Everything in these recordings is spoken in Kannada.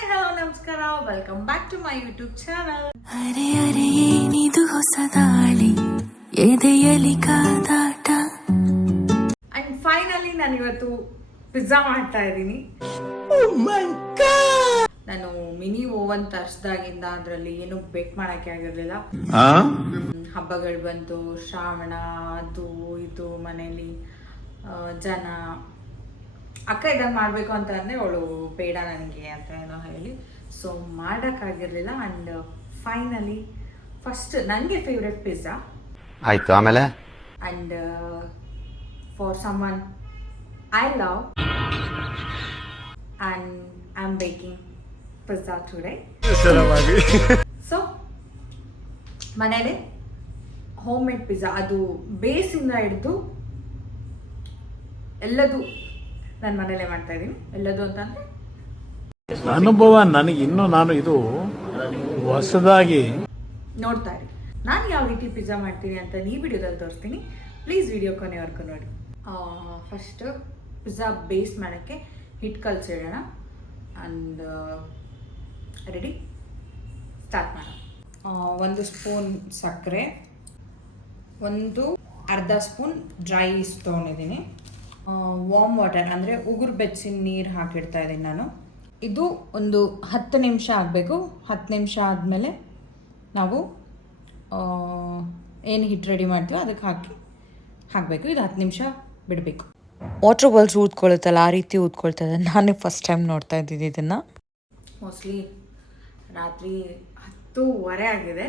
ಹಾಯ್ ಹಲೋ ನಮಸ್ಕಾರ. Welcome back to my YouTube channel ಅರೆ ಅರೆ ಏನಿದು ಹೊಸ ಎದೆಯಲ್ಲಿ ಎದೆಯಲಿ ಕಾದಾಟ? ಅಂಡ್ ಫೈನಲಿ ನಾನು ಇವತ್ತು ಪಿಜ್ಜಾ ಮಾಡ್ತಾ ಇದ್ದೀನಿ. ನಾನು ಮಿನಿ ಓವನ್ ತರಿಸ್ದಾಗಿಂದ ಅದರಲ್ಲಿ ಏನು ಬೇಕ್ ಮಾಡಕ್ಕೆ ಆಗಿರ್ಲಿಲ್ಲ. ಹಬ್ಬಗಳು ಬಂತು ಶ್ರಾವಣ ಅದು ಇದು ಮನೇಲಿ ಜನ ಅಕ್ಕ ಇದನ್ನು ಮಾಡಬೇಕು ಅಂತ ಅಂದರೆ ಅವಳು ಬೇಡ ನನಗೆ ಅಂತ ಏನೋ ಹೇಳಿ. ಸೊ ಮಾಡೋಕ್ಕಾಗಿರಲಿಲ್ಲ ಆ್ಯಂಡ್ ಫೈನಲಿ ಫಸ್ಟ್ ನನಗೆ ಫೇವ್ರೆಟ್ ಪಿಜ್ಜಾ ಆಯ್ತು ಆಮೇಲೆ? And for some one I love and I am baking pizza today so ಮನೇಲಿ ಹೋಮ್ ಮೇಡ್ ಪಿಜ್ಜಾ ಅದು ಬೇಸಿಂದ ಹಿಡಿದು ಎಲ್ಲದು ನಾನು ಮನೇಲೆ ಮಾಡ್ತಾ ಇದ್ದೀನಿ. ಎಲ್ಲದು ಅಂತಂದ್ರೆ ಅನುಭವ ನನಗೆ ಇನ್ನು ನಾನು ಇದು ಹೊಸದಾಗಿ ನೋಡ್ತಾ ಇರಿ. ನಾನು ಯಾವ ರೀತಿ ಪಿಜ್ಜಾ ಮಾಡ್ತೀನಿ ಅಂತ ಈ ವಿಡಿಯೋದಲ್ಲಿ ತೋರಿಸ್ತೀನಿ. ಪ್ಲೀಸ್ ವಿಡಿಯೋ ಕೊನೆವರೆಗೂ ನೋಡಿ. ಫಸ್ಟ್ ಪಿಜ್ಜಾ ಬೇಸ್ ಮಾಡೋಕ್ಕೆ ಹಿಟ್ಟು ಕಲಸಿಡೋಣ. ಆ್ಯಂಡ್ ರೆಡಿ ಸ್ಟಾರ್ಟ್ ಮಾಡೋಣ. ಒಂದು ಸ್ಪೂನ್ ಸಕ್ಕರೆ ಒಂದು ಅರ್ಧ ಸ್ಪೂನ್ ಡ್ರೈ ಈಸ್ಟ್ ತೊಗೊಂಡಿದ್ದೀನಿ ವಾಮ್ ವಾಟರ್ ಅಂದರೆ ಉಗುರು ಬೆಚ್ಚಿನ ನೀರು ಹಾಕಿಡ್ತಾ ಇದ್ದೀನಿ ನಾನು. ಇದು ಒಂದು ಹತ್ತು ನಿಮಿಷ ಆಗಬೇಕು. ಹತ್ತು ನಿಮಿಷ ಆದಮೇಲೆ ನಾವು ಏನು ಹಿಟ್ಟು ರೆಡಿ ಮಾಡ್ತೀವೋ ಅದಕ್ಕೆ ಹಾಕಿ ಹಾಕಬೇಕು. ಇದು ಹತ್ತು ನಿಮಿಷ ಬಿಡಬೇಕು. ವಾಟರ್ ಬಾಲ್ಸ್ ಊದ್ಕೊಳ್ಳುತ್ತಲ್ಲ ಆ ರೀತಿ ಊದ್ಕೊಳ್ತದೆ ನಾನೇ ಫಸ್ಟ್ ಟೈಮ್ ನೋಡ್ತಾ ಇದ್ದಿದ್ದು ಇದನ್ನು. ಮೋಸ್ಟ್ಲಿ ರಾತ್ರಿ ಹತ್ತೂವರೆ ಆಗಿದೆ.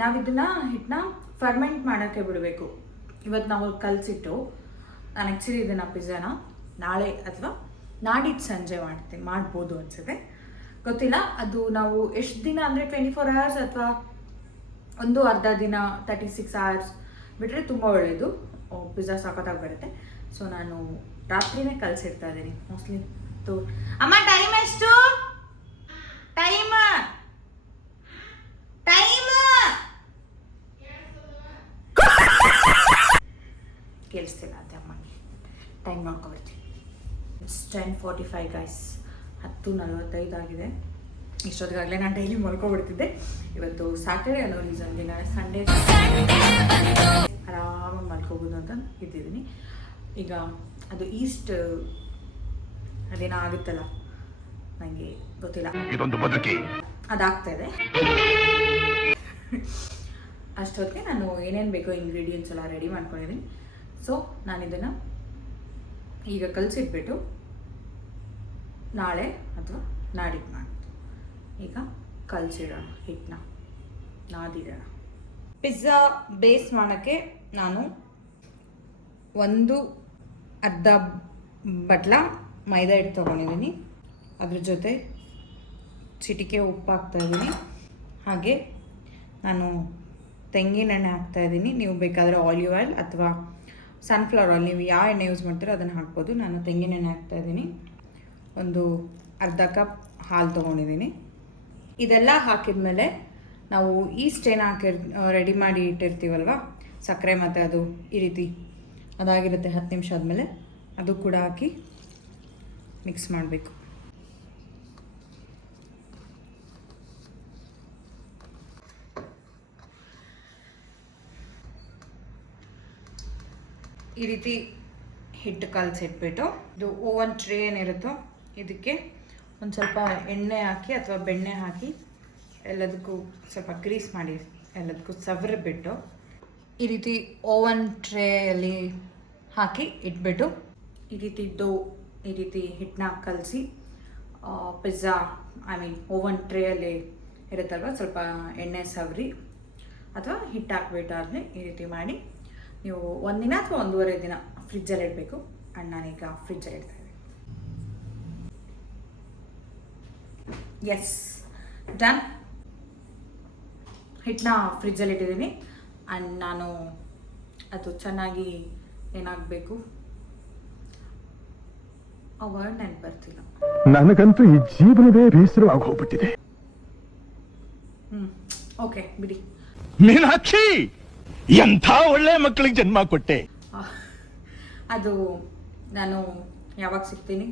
ನಾವಿದನ್ನು ನಾವಿದನ್ನ ಹಿಟ್ಟನ್ನ ಫರ್ಮೆಂಟ್ ಮಾಡೋಕ್ಕೆ ಬಿಡಬೇಕು. ಇವತ್ತು ನಾವು ಕಲಸಿಟ್ಟು ನಾನು ಆ್ಯಕ್ಚುಲಿ ಇದನ್ನು ಪಿಜ್ಜಾನ ನಾಳೆ ಅಥವಾ ನಾಡಿದ್ದು ಸಂಜೆ ಮಾಡ್ತೀನಿ ಮಾಡ್ಬೋದು ಅನಿಸುತ್ತೆ. ಗೊತ್ತಿಲ್ಲ? ಅದು ನಾವು ಎಷ್ಟು ದಿನ ಅಂದರೆ ಟ್ವೆಂಟಿ ಫೋರ್ ಅವರ್ಸ್ ಅಥವಾ ಒಂದು ಅರ್ಧ ದಿನ ತರ್ಟಿ ಸಿಕ್ಸ್ ಅವರ್ಸ್ ಬಿಟ್ಟರೆ ತುಂಬ ಒಳ್ಳೆಯದು ಪಿಜ್ಜಾ ಸಾಕತ್ತಾಗಿ ಬರುತ್ತೆ. ಸೊ ನಾನು ರಾತ್ರಿನೇ ಕಲಿಸಿರ್ತಾ ಇದ್ದೀನಿ ಮೋಸ್ಟ್ಲಿ ಅಮ್ಮ ಟೈಮ್ ಎಷ್ಟು ಟೈಮ್ ಟೈಮ್ ಕೇಳಿಸ್ತಿಲ್ಲ ಅದೇ ಅಮ್ಮಗೆ time ನೋಡ್ಕೊಬರ್ತೀನಿ it's ten forty five guys ಹತ್ತು ನಲವತ್ತೈದು ಆಗಿದೆ. ಇಷ್ಟೊತ್ತಿಗಾಗಲೇ ನಾನು ಡೈಲಿ ಮಲ್ಕೊಬಿಡ್ತಿದ್ದೆ. ಇವತ್ತು ಸಾಟರ್ಡೆ ಅನ್ನೋ ರೀಸನ್ಗೆ ನಾನು ಸಂಡೇ ಆರಾಮಾಗಿ ಮಲ್ಕೋಬೋದು ಅಂತ ಇದ್ದಿದ್ದೀನಿ. ಈಗ ಅದು ಈಸ್ಟ್ ಅದೇನೋ ಆಗುತ್ತಲ್ಲ? ನನಗೆ ಗೊತ್ತಿಲ್ಲ. ಅದಾಗ್ತಾ ಇದೆ. ಅಷ್ಟೊತ್ತಿಗೆ ನಾನು ಏನೇನು ಬೇಕೋ ಇಂಗ್ರೀಡಿಯೆಂಟ್ಸ್ ಎಲ್ಲ ರೆಡಿ ಮಾಡ್ಕೊಂಡಿದ್ದೀನಿ. ಸೊ ನಾನು ಇದನ್ನು ಈಗ ಕಲಸಿಟ್ಬಿಟ್ಟು ನಾಳೆ ಅಥವಾ ನಾಡಿದ್ದು ಮಾಡಿ ಈಗ ಕಲಸಿಡೋಣ ಹಿಟ್ಟನ್ನ ನಾದಿಡೋಣ ಪಿಜ್ಜಾ ಬೇಸ್ ಮಾಡೋಕ್ಕೆ ನಾನು ಒಂದು ಅರ್ಧ ಬಟ್ಲ ಮೈದಾ ಹಿಟ್ಟು ತೊಗೊಂಡಿದ್ದೀನಿ. ಅದ್ರ ಜೊತೆ ಚಿಟಿಕೆ ಉಪ್ಪು ಹಾಕ್ತಾಯಿದ್ದೀನಿ ಹಾಗೆ ನಾನು ತೆಂಗಿನೆಣ್ಣೆ ಹಾಕ್ತಾಯಿದ್ದೀನಿ ನೀವು ಬೇಕಾದರೆ ಆಲಿವ್ ಆಯಿಲ್ ಅಥವಾ ಸನ್ಫ್ಲವರ್ ಆಯಿಲ್ ನೀವು ಯಾವ ಎಣ್ಣೆ ಯೂಸ್ ಮಾಡ್ತೀರೋ ಅದನ್ನು ಹಾಕ್ಬೋದು. ನಾನು ತೆಂಗಿನೆಣ್ಣೆ ಹಾಕ್ತಾ ಇದ್ದೀನಿ. ಒಂದು ಅರ್ಧ ಕಪ್ ಹಾಲು ತೊಗೊಂಡಿದ್ದೀನಿ. ಇದೆಲ್ಲ ಹಾಕಿದ್ಮೇಲೆ ನಾವು ಈಸ್ಟ್ ಏನು ಹಾಕಿರ್ ರೆಡಿ ಮಾಡಿ ಇಟ್ಟಿರ್ತೀವಲ್ವ, ಸಕ್ಕರೆ ಮತ್ತು ಅದು ಈ ರೀತಿ ಅದಾಗಿರುತ್ತೆ ಹತ್ತು ನಿಮಿಷ ಆದಮೇಲೆ, ಅದು ಕೂಡ ಹಾಕಿ ಮಿಕ್ಸ್ ಮಾಡಬೇಕು. ಈ ರೀತಿ ಹಿಟ್ಟು ಕಲಸಿಟ್ಬಿಟ್ಟು ಇದು ಓವನ್ ಟ್ರೇ ಏನಿರುತ್ತೋ ಇದಕ್ಕೆ ಒಂದು ಸ್ವಲ್ಪ ಎಣ್ಣೆ ಹಾಕಿ ಅಥವಾ ಬೆಣ್ಣೆ ಹಾಕಿ ಎಲ್ಲದಕ್ಕೂ ಸ್ವಲ್ಪ ಗ್ರೀಸ್ ಮಾಡಿ ಎಲ್ಲದಕ್ಕೂ ಸವರಿಬಿಟ್ಟು ಈ ರೀತಿ ಓವನ್ ಟ್ರೇಯಲ್ಲಿ ಹಾಕಿ ಇಟ್ಬಿಟ್ಟು ಈ ರೀತಿ ಡೋ ಈ ರೀತಿ ಹಿಟ್ಟನ್ನ ಕಲಸಿ ಪಿಜ್ಜಾ ಐ ಮೀನ್ ಓವನ್ ಟ್ರೇಯಲ್ಲಿ ಇರುತ್ತಲ್ವ, ಸ್ವಲ್ಪ ಎಣ್ಣೆ ಸವರಿ ಅಥವಾ ಹಿಟ್ಟು ಹಾಕ್ಬಿಟ್ಟಾದ್ಮೇಲೆ ಈ ರೀತಿ ಮಾಡಿ ನೀವು ಒಂದಿನ ಅಥವಾ ಒಂದೂವರೆ ದಿನ ಫ್ರಿಜ್ಜಲ್ಲಿ ಇಡಬೇಕು. ಆ್ಯಂಡ್ ನಾನೀಗ ಫ್ರಿಜ್ಜಲ್ಲಿ ಇಡ್ತಾ ಇದ್ದೀನಿ. ಎಸ್ ಡನ್ ಹಿಟ್ಟನ್ನ ಫ್ರಿಜ್ಜಲ್ಲಿ ಇಟ್ಟಿದ್ದೀನಿ. ಆ್ಯಂಡ್ ನಾನು ಅದು ಚೆನ್ನಾಗಿ ಏನಾಗಬೇಕು? ಆ ವರ್ಡ್ ನೆನ್ಪು ಬರ್ತಿಲ್ಲ. ನನಗಂತೂ ಈ ಜೀವನವೇ ಬೇಸರವಾಗಿ ಹೋಗ್ಬಿಟ್ಟಿದೆ ಹ್ಞೂ ಓಕೆ ಬಿಡಿ. ಮೀನಾಕ್ಷಿ! ಎಂಥ ಒಳ್ಳೆ ಮಕ್ಕಳಿಗೆ ಜನ್ಮ ಕೊಟ್ಟೆ? ಅದು ನಾನು ಯಾವಾಗ ಸಿಗ್ತೀನಿ?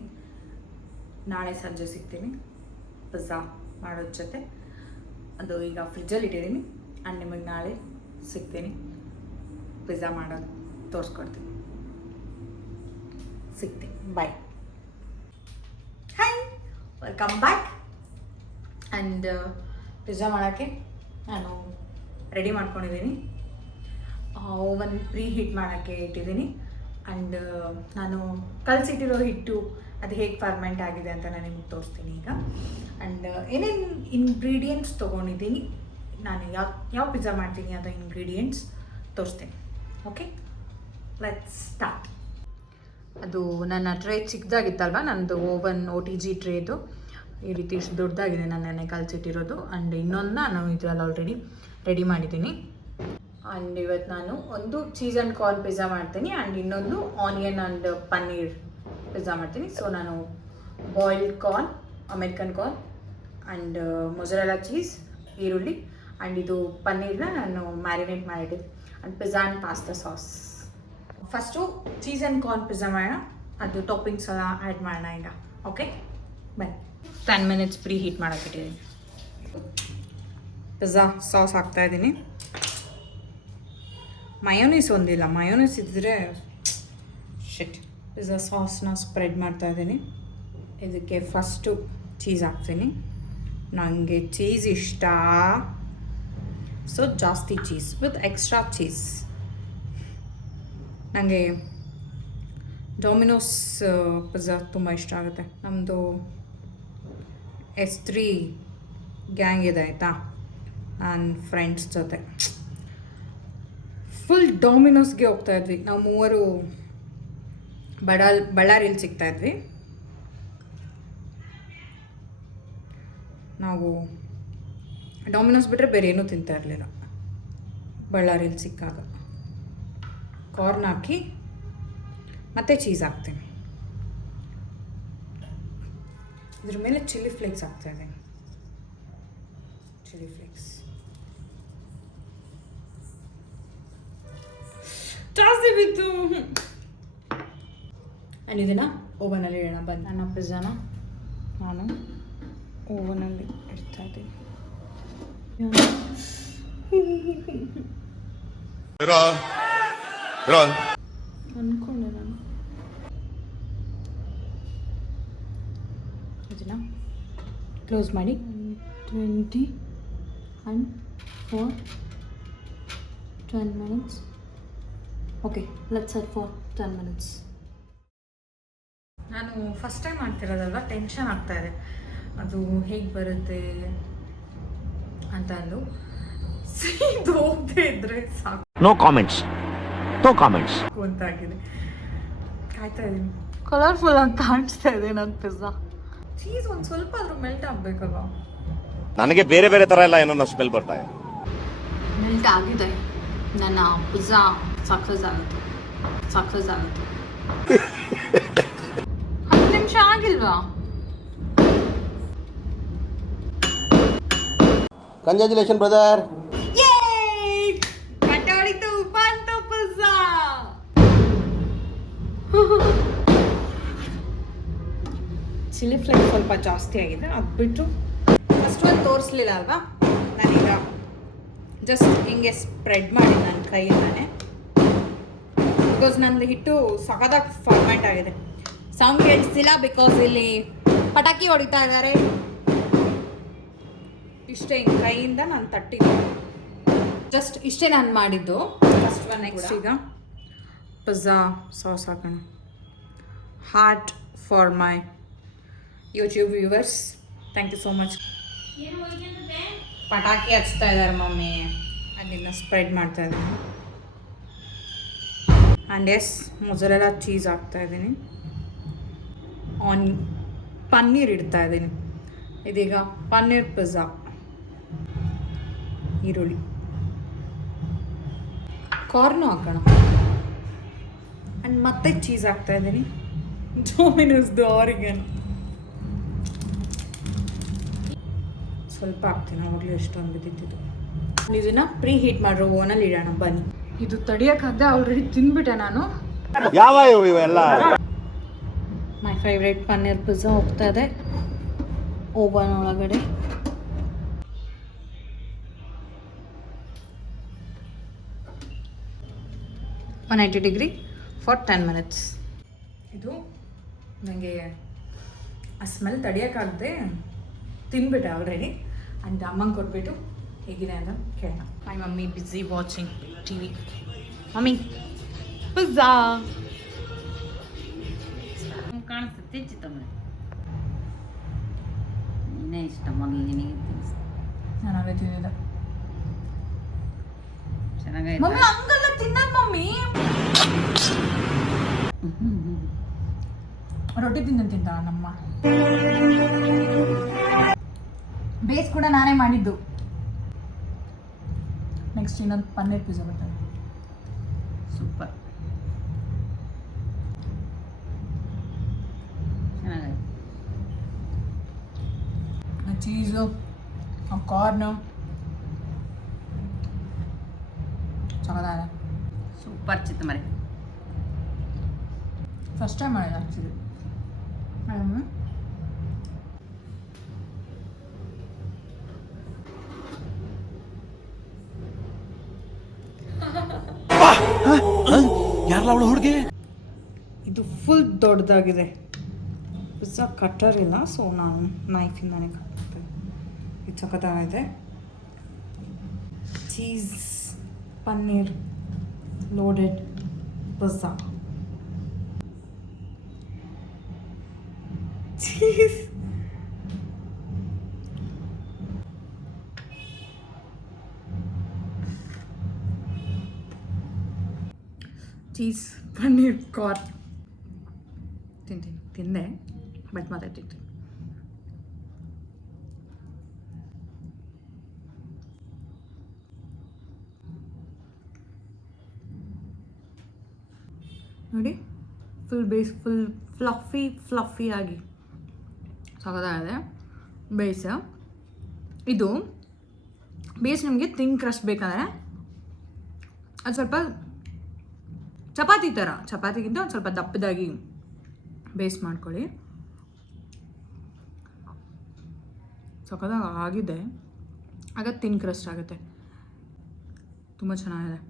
ನಾಳೆ ಸಂಜೆ ಸಿಗ್ತೀನಿ. ಪಿಜ್ಜಾ ಮಾಡೋದ್ರ ಜೊತೆ. ಅದು ಈಗ ಫ್ರಿಜ್ಜಲ್ಲಿ ಇಟ್ಟಿದ್ದೀನಿ ಆ್ಯಂಡ್ ನಿಮಗೆ ನಾಳೆ ಸಿಗ್ತೀನಿ. ಪಿಜ್ಜಾ ಮಾಡೋದು ತೋರಿಸ್ಕೊಡ್ತೀನಿ. ಸಿಗ್ತೀನಿ. Bye hi welcome back and pizza ಮಾಡೋಕ್ಕೆ ನಾನು ರೆಡಿ ಮಾಡ್ಕೊಂಡಿದ್ದೀನಿ ಓವನ್ ಪ್ರೀ ಹೀಟ್ ಮಾಡೋಕ್ಕೆ ಇಟ್ಟಿದ್ದೀನಿ. ಆ್ಯಂಡ್ ನಾನು ಕಲಸಿಟ್ಟಿರೋ ಹಿಟ್ಟು ಅದು ಹೇಗೆ ಫರ್ಮೆಂಟ್ ಆಗಿದೆ ಅಂತ ನಾನು ನಿಮಗೆ ತೋರಿಸ್ತೀನಿ ಈಗ. ಆ್ಯಂಡ್ ಏನೇನು ಇಂಗ್ರೀಡಿಯೆಂಟ್ಸ್ ತೊಗೊಂಡಿದ್ದೀನಿ, ನಾನು ಯಾವ ಯಾವ ಪಿಜ್ಜಾ ಮಾಡ್ತೀನಿ ಅದರ ಇಂಗ್ರೀಡಿಯೆಂಟ್ಸ್ ತೋರಿಸ್ತೀನಿ. ಓಕೆ ಲೆಟ್ಸ್ ಸ್ಟಾರ್ಟ್ ಅದು ನನ್ನ ಟ್ರೇ ಚಿಕ್ಕದಾಗಿತ್ತಲ್ವ? ನನ್ನದು ಓವನ್ ಒ ಟಿ ಜಿ ಟ್ರೇದು ಈ ರೀತಿ ಇಷ್ಟು ದೊಡ್ಡದಾಗಿದೆ ನಾನು ನೆನೆ ಕಲಸಿಟ್ಟಿರೋದು. ಆ್ಯಂಡ್ ಇನ್ನೊಂದು ನಾನು ಇದರಲ್ಲಿ ಆಲ್ರೆಡಿ ರೆಡಿ ಮಾಡಿದ್ದೀನಿ. ಆ್ಯಂಡ್ ಇವತ್ತು ನಾನು ಒಂದು ಚೀಸ್ ಆ್ಯಂಡ್ ಕಾರ್ನ್ ಪಿಜ್ಜಾ ಮಾಡ್ತೀನಿ ಆ್ಯಂಡ್ ಇನ್ನೊಂದು ಆನಿಯನ್ ಆ್ಯಂಡ್ ಪನ್ನೀರ್ ಪಿಜ್ಜಾ ಮಾಡ್ತೀನಿ. ಸೊ ನಾನು boiled corn American corn and mozzarella cheese ಈರುಳ್ಳಿ ಆ್ಯಂಡ್ ಇದು ಪನ್ನೀರ್ನ ನಾನು ಮ್ಯಾರಿನೇಟ್ ಮಾಡಿದ್ದೀನಿ. And pizza and pasta sauce first cheese and corn pizza ಮಾಡೋಣ. ಅದು ಟಾಪಿಂಗ್ಸ್ ಎಲ್ಲ ಆ್ಯಡ್ ಮಾಡೋಣ ಈಗ. ಓಕೆ ಬನ್ನಿ. ಟೆನ್ ಮಿನಿಟ್ಸ್ ಪ್ರೀ ಹೀಟ್ ಮಾಡೋಕ್ಕಿಟ್ಟಿದ್ದೀನಿ ಪಿಜ್ಜಾ ಸಾಸ್ ಹಾಕ್ತಾ ಇದ್ದೀನಿ. ಮಯೋನೀಸ್ ಒಂದಿಲ್ಲ. ಮಯೋನೀಸ್ ಇದ್ದರೆ ಶಿಟ್ ಪಿಝಾ ಸಾಸ್ನ ಸ್ಪ್ರೆಡ್ ಮಾಡ್ತಾ ಇದ್ದೀನಿ. ಇದಕ್ಕೆ ಫಸ್ಟು ಚೀಸ್ ಹಾಕ್ತೀನಿ. ನನಗೆ ಚೀಸ್ ಇಷ್ಟ. ಸೊ ಜಾಸ್ತಿ ಚೀಸ್ ವಿತ್ ಎಕ್ಸ್ಟ್ರಾ ಚೀಸ್ ನನಗೆ ಡೊಮಿನೋಸ್ ಪಿಝಾ ತುಂಬ ಇಷ್ಟ ಆಗುತ್ತೆ. ನಮ್ಮದು ಎಸ್ ತ್ರೀ ಗ್ಯಾಂಗ್ ಇದೆ, ಆಯಿತಾ? ನನ್ನ ಫ್ರೆಂಡ್ಸ್ ಜೊತೆ. ಫುಲ್ ಡಾಮಿನೋಸ್ಗೆ ಹೋಗ್ತಾ ಇದ್ವಿ. ನಾವು ಮೂವರು ಬಡಾಲ್ ಬಳ್ಳಾರಿಯಲ್ಲಿ ಸಿಗ್ತಾ ಇದ್ವಿ. ನಾವು ಡಾಮಿನೋಸ್ ಬಿಟ್ಟರೆ ಬೇರೆ ಏನೂ ತಿಂತಾ ಇರಲಿಲ್ಲ. ಬಳ್ಳಾರಿಯಲ್ಲಿ ಸಿಕ್ಕಾಗ. ಕಾರ್ನ್ ಹಾಕಿ ಮತ್ತು ಚೀಸ್ ಹಾಕ್ತೀನಿ. ಇದ್ರ ಮೇಲೆ ಚಿಲ್ಲಿ ಫ್ಲೇಕ್ಸ್ ಹಾಕ್ತಾ ಇದ್ದೀನಿ. ಚಿಲ್ಲಿ ಫ್ಲೇಕ್ಸ್ ಜಾಸ್ತಿ ಬಿತ್ತು ನಾನು ಇದನ್ನು ಓವನಲ್ಲಿ ಇಡೋಣ ಬಂದು ನನ್ನ ಪಿಜ್ಜಾನ ನಾನು ಓವನಲ್ಲಿ ಇಡ್ತಾ ಇದ್ದೀನಿ. ಅಂದ್ಕೊಂಡೆ ನಾನು. ಇದನ್ನ ಕ್ಲೋಸ್ ಮಾಡಿ. Twenty and four twelve minutes okay let's set for ten minutes ನಾನು ಫಸ್ಟ್ ಟೈಮ್ ಮಾಡ್ತಿರೋದಲ್ವ? ಟೆನ್ಷನ್ ಆಗ್ತಾ ಇದೆ. ಅದು ಹೇಗೆ ಬರುತ್ತೆ ಅಂತ ಅಂದು. ಸೀದು ಹೋಗದೆ ಇದ್ರೆ ಸಾಕು. ನೋ ಕಾಮೆಂಟ್ಸ್ ನೋ ಕಾಮೆಂಟ್ಸ್ ಅಂತ ಆಗಿದೆ ಕಾಯ್ತಾ ಇದ್ದೀನಿ ಕಲರ್ಫುಲ್ ಅಂತ ಕಾಣಿಸ್ತಾ ಇದೆ ನನ್ನ ಪಿಜ್ಜಾ ಚೀಸ್ ಒಂದು ಸ್ವಲ್ಪ ಆದ್ರೂ ಮೆಲ್ಟ್ ಆಗಬೇಕಲ್ವಾ? ನನಗೆ ಬೇರೆ ಬೇರೆ ತರ ಎಲ್ಲ ಏನೋ ಸ್ಮೆಲ್ ಬರ್ತಾ ಇದೆ. ಮೆಲ್ಟ್ ಆಗಿದೆ. ನನ್ನ ಪಿಜ್ಜಾ ಸಕ್ಸಸ್ ಆಗುತ್ತೆ ಸಕ್ಸಸ್ ಆಗುತ್ತೆ ಹತ್ತು ನಿಮಿಷ ಆಗಿಲ್ವಾ? ಕಂಗ್ರ್ಯಾಚುಲೇಷನ್ ಬ್ರದರ್ ಚಿಲ್ಲಿ ಫ್ಲೇಕ್ ಸ್ವಲ್ಪ ಜಾಸ್ತಿ ಆಗಿದೆ ಅದು ಬಿಟ್ಟು ಫಸ್ಟ್ ಒಂದು ತೋರಿಸ್ಲಿಲ್ಲ ಅಲ್ವಾ? ನಾನೀಗ ಜಸ್ಟ್ ಹಿಂಗೆ ಸ್ಪ್ರೆಡ್ ಮಾಡಿ ನನ್ನ ಕೈಯಿಂದಾನೆ. ಬಿಕಾಸ್ ನಂದು ಹಿಟ್ಟು ಸಖತ್ತಾಗಿ ಫಾರ್ಮೆಂಟ್ ಆಗಿದೆ. ಸೌಂಡ್ ಕೇಳಿಸ್ತಿಲ್ಲ ಬಿಕಾಸ್ ಇಲ್ಲಿ ಪಟಾಕಿ ಹೊಡಿತಾ ಇದ್ದಾರೆ. ಇಷ್ಟೇ ಹಿಂಗೆ ಕೈಯಿಂದ ನಾನು ತಟ್ಟಿದ್ದೆ. ಜಸ್ಟ್ ಇಷ್ಟೇ ನಾನು ಮಾಡಿದ್ದು. ಫಸ್ಟ್ ಒನ್ ನೆಕ್ಸ್ಟ್ ಈಗ ಪಿಜ್ಜಾ ಸಾಸ್ ಹಾಕೋಣ. Heart for my YouTube viewers thank you so much ಪಟಾಕಿ ಹಚ್ತಾ ಇದ್ದಾರೆ ಮಮ್ಮಿ. ಅಲ್ಲಿಂದ ಸ್ಪ್ರೆಡ್ ಮಾಡ್ತಾ ಇದ್ದೀನಿ ಆ್ಯಂಡ್ ಎಸ್ ಮೊಸರೆಲ್ಲ ಚೀಸ್ ಹಾಕ್ತಾ ಇದ್ದೀನಿ. ಆನ್ ಪನ್ನೀರ್ ಇಡ್ತಾ ಇದ್ದೀನಿ. ಇದೀಗ ಪನ್ನೀರ್ ಪಿಜ್ಜಾ ಈರುಳ್ಳಿ. ಕಾರ್ನು ಹಾಕೋಣ. ಆ್ಯಂಡ್ ಮತ್ತೆ ಚೀಸ್ ಹಾಕ್ತಾ ಇದ್ದೀನಿ. ಡೊಮಿನೋಸ್ದು ಆರಿಗನ್ ಸ್ವಲ್ಪ ಹಾಕ್ತೀನಿ ಅವಾಗಲೂ ಎಷ್ಟೊಂದು ಬಿದ್ದಿದ್ದು ಇದನ್ನು ಪ್ರೀ ಹೀಟ್ ಮಾಡಿರೋ ಓನಲ್ಲಿ ಇಡೋಣ, ಬನ್ನಿ. ಇದು ತಡಿಯೋಕ್ಕಾಗದೆ ಆಲ್ರೆಡಿ ತಿಂದ್ಬಿಟ್ಟೆ ನಾನು. ಯಾವ ಇವೆಲ್ಲ? ಮೈ ಫೇವ್ರೇಟ್ ಪನ್ನೀರ್ ಪಿಜ್ಜಾ ಹೋಗ್ತಾ ಇದೆ. ಓವನ್ ಒಳಗಡೆ. One eighty degree for ten minutes ಇದು ನನಗೆ ಆ ಸ್ಮೆಲ್ ತಡಿಯೋಕ್ಕಾಗದೆ ತಿಂದ್ಬಿಟ್ಟೆ ಆಲ್ರೆಡಿ ಆ್ಯಂಡ್ ಅಮ್ಮಂಗೆ ಕೊಟ್ಬಿಟ್ಟು ಹೇಗಿದೆ ಅಂತ ಕೇಳೋಣ. My mummy busy watching T V. Mummy pizza ಕಾಣಿಸುತ್ತೆ ಚಿತ್ತಮ್ಮ ನೀನೇ ಇಷ್ಟ ಮಗ ನಿನಗೆ ತಿನ್ನಿಸ್ತು ಚೆನ್ನಾಗೇ ತಿಂದಿದೆ ಚೆನ್ನಾಗೈತೆ? ಮಮ್ಮಿ ಹಂಗಲ್ಲ ತಿನ್ನೋದು ಮಮ್ಮಿ. ರೊಟ್ಟಿ ತಿಂದು ತಿಂತಾಳ ನಮ್ಮ ಬೇಸ್ ಕೂಡ ನಾನೇ ಮಾಡಿದ್ದು. ನೆಕ್ಸ್ಟ್ ಇನ್ನೊಂದು ಪನ್ನೀರ್ ಪಿಜ್ಜಾ ಬರ್ತದೆ ಸೂಪರ್ ಚೆನ್ನಾಗೈತೆ ಚೀಸು ಕಾರ್ನು ಚೆನ್ನಾಗಿದೆ ಸೂಪರ್ ಚಿತ್ತಮರಿ ಫಸ್ಟ್ ಟೈಮ್ ಮಾಡಿದೆ ಆ್ಯಕ್ಚುಲಿ ಯಾರಲ್ಲ ಅವಳು ಹುಡುಗಿ? ಇದು ಫುಲ್ ದೊಡ್ಡದಾಗಿದೆ. ಪಿಜ್ಜಾ ಕಟ್ಟರ್ ಇಲ್ಲ ಸೊ ನಾನು ನೈಫಿಂದಾನೆ ಕಟ್ತೀನಿ ಇದು ಸಖತ್ತಾಗಿದೆ ಚೀಸ್ ಪನ್ನೀರ್ ಲೋಡೆಡ್ ಬಸ್ಸಾ ಚೀಸ್ ಚೀಸ್ ಪನ್ನೀರ್ ಕಾರ್ನ್ ತಿಂತೀನಿ ತಿಂದೆ ಬಟ್ ಮಾತ್ರ ತಿಂತೀನಿ. ನೋಡಿ full base full fluffy fluffy ಆಗಿ ಸಖತ್ತಾಗಿದೆ ಬೇಸ್ ಇದು ಬೇಸ್ ನಿಮಗೆ ತಿನ್ ಕ್ರಸ್ಟ್ ಬೇಕಂದರೆ, ಅದು ಸ್ವಲ್ಪ ಚಪಾತಿ ಥರ, ಚಪಾತಿಗಿಂತ ಒಂದು ಸ್ವಲ್ಪ ದಪ್ಪದಾಗಿ ಬೇಸ್ ಮಾಡ್ಕೊಳ್ಳಿ. ಸಖತ್ತಾಗಿ ಆಗಿದೆ. ಆಗ ತಿನ್ ಕ್ರಸ್ಟ್ ಆಗುತ್ತೆ. ತುಂಬ ಚೆನ್ನಾಗಿದೆ.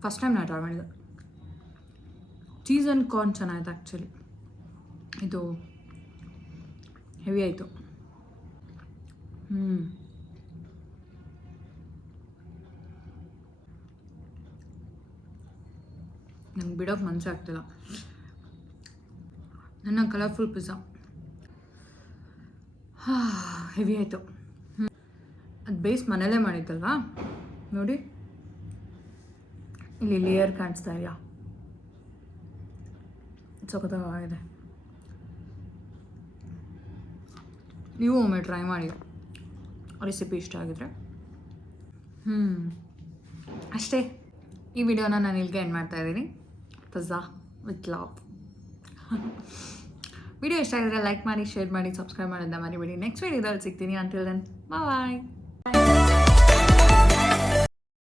ಫಸ್ಟ್ ಟೈಮ್ ನಾನು ಟ್ರೈ ಮಾಡಿದೆ ಚೀಸ್ ಆ್ಯಂಡ್ ಕಾರ್ನ್ ಚೆನ್ನಾಗಿದೆ ಆ್ಯಕ್ಚುಲಿ ಇದು ಹೆವಿ ಆಯಿತು. ಹ್ಞೂ ನಂಗೆ ಬಿಡೋಕೆ ಮನಸ್ಸು ಆಗ್ತಿಲ್ಲ. ನನ್ನ ಕಲರ್ಫುಲ್ ಪಿಜ್ಜಾ ಹೆವಿ ಆಯಿತು. ಅದು ಬೇಸ್ ಮನೇಲೇ ಮಾಡಿದ್ದಲ್ವಾ? ನೋಡಿ. ಇಲ್ಲಿ ಲೇಯರ್ ಕಾಣಿಸ್ತಾ ಇದೆಯಾ? ಸಖತ್ತಾಗಿದೆ. ನೀವು ಒಮ್ಮೆ ಟ್ರೈ ಮಾಡಿ. ರೆಸಿಪಿ ಇಷ್ಟ ಆಗಿದ್ರೆ. ಹ್ಞೂ ಅಷ್ಟೇ. ಈ ವಿಡಿಯೋನ ನಾನು ಇಲ್ಲಿಗೆ ಎಂಡ್ ಮಾಡ್ತಾ ಇದ್ದೀನಿ. Pizza with love. ವಿಡಿಯೋ ಇಷ್ಟ ಆಗಿದ್ರೆ ಲೈಕ್ ಮಾಡಿ, ಶೇರ್ ಮಾಡಿ, ಸಬ್ಸ್ಕ್ರೈಬ್ ಮಾಡೋದನ್ನ ಮರಿಬೇಡಿ. ನೆಕ್ಸ್ಟ್ ವಿಡಿಯೋದಲ್ಲಿ ಸಿಗ್ತೀನಿ. Until then bye